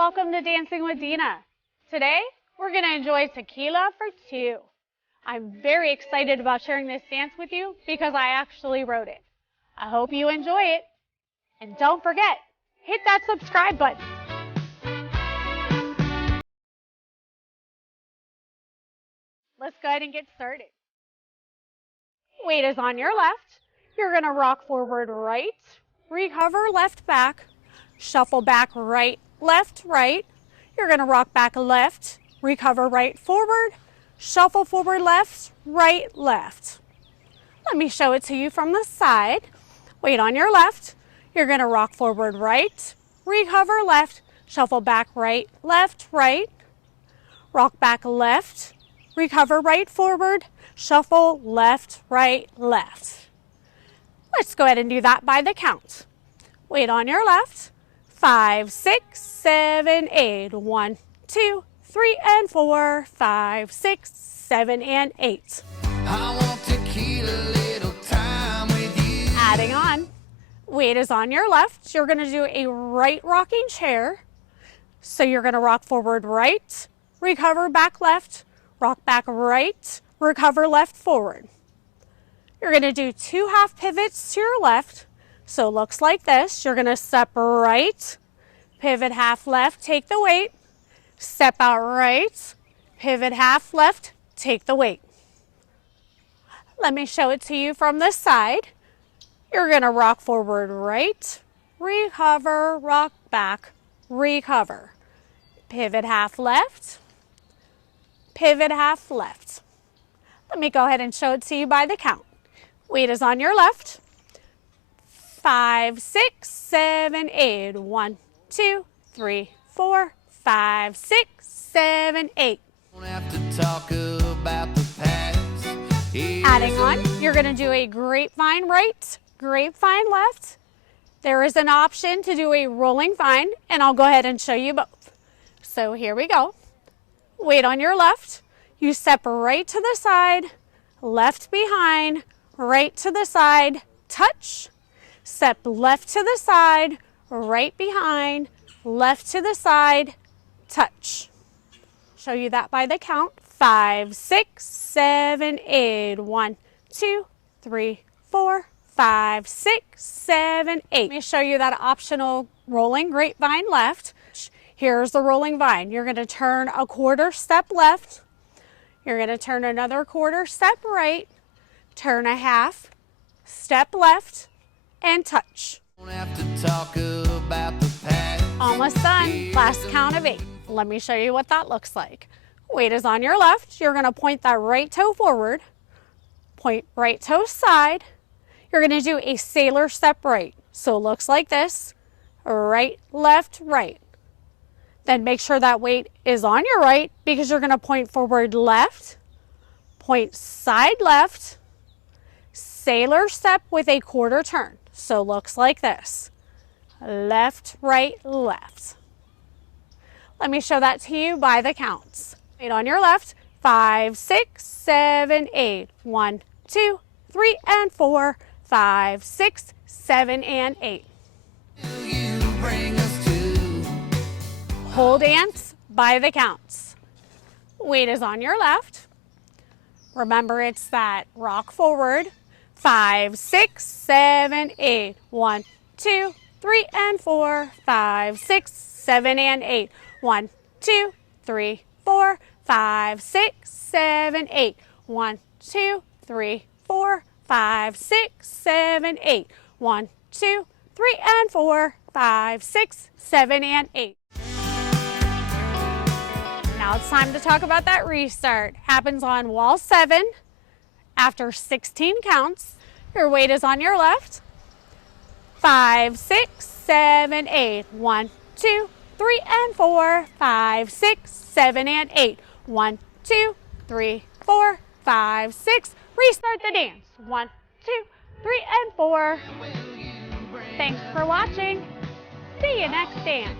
welcome to Dancing with Deana. Today, we're going to enjoy Tequila for Two. I'm very excited about sharing this dance with you because I actually wrote it. I hope you enjoy it. And don't forget, hit that subscribe button. Let's go ahead and get started. Weight is on your left. You're going to rock forward right, recover left back, shuffle back right, left, right. You're going to rock back left, recover right forward, shuffle forward left, right, left. Let me show it to you from the side. Weight on your left. You're going to rock forward right, recover left, shuffle back right, left, right. Rock back left, recover right forward, shuffle left, right, left. Let's go ahead and do that by the count. Weight on your left. 5, 6, 7, 8. 1, 2, 3, and 4. 5, 6, 7, and 8. I want to keep a little time with you. Adding on. Weight is on your left. You're going to do a right rocking chair. So you're going to rock forward right, recover back left, rock back right, recover left forward. You're going to do 2 half pivots to your left. So it looks like this. You're going to step right, pivot half left, take the weight, step out right, pivot half left, take the weight. Let me show it to you from this side. You're going to rock forward right, recover, rock back, recover. Pivot half left, pivot half left. Let me go ahead and show it to you by the count. Weight is on your left. 5, 6, 7, 8. 1, 2, 3, 4, 5, 6, 7, 8. Don't have to talk about the past. Adding on, you're going to do a grapevine right, grapevine left. There is an option to do a rolling vine, and I'll go ahead and show you both. So here we go. Weight on your left. You step right to the side, left behind, right to the side, touch. Step left to the side, right behind, left to the side, touch. Show you that by the count. 5, 6, 7, 8. 1, 2, 3, 4, 5, 6, 7, 8. Let me show you that optional rolling grapevine left. Here's the rolling vine. You're going to turn a quarter step left. You're going to turn another quarter step right. Turn a half step left and touch. Don't have to talk about the past. Almost done. Last count of 8. Let me show you what that looks like. Weight is on your left. You're going to point that right toe forward. Point right toe side. You're going to do a sailor step right. So it looks like this. Right, left, right. Then make sure that weight is on your right because you're going to point forward left. Point side left. Sailor step with a quarter turn. So looks like this. Left, right, left. Let me show that to you by the counts. Weight on your left. 5, 6, 7, 8. 1, 2, 3, and 4. 5, 6, 7, and 8. You bring us to Whole dance by the counts. Weight is on your left. Remember, it's that rock forward. 5, 6, 7, 8. 1, 2, 3, and 4. 5, 6, 7, and 8. 1, 2, 3, 4. 5, 6, 7, 8. 1, 2, 3, 4. 5, 6, 7, 8. 1, 2, 3, and 4. 5, 6, 7, and 8. Now it's time to talk about that restart. Happens on wall 7 after 16 counts. Your weight is on your left. 5, 6, 7, 8. 1, 2, 3, and 4. 5, 6, 7, and 8. 1, 2, 3, 4, 5, 6. Restart the dance. 1, 2, 3, and 4. Thanks for watching. See you next dance.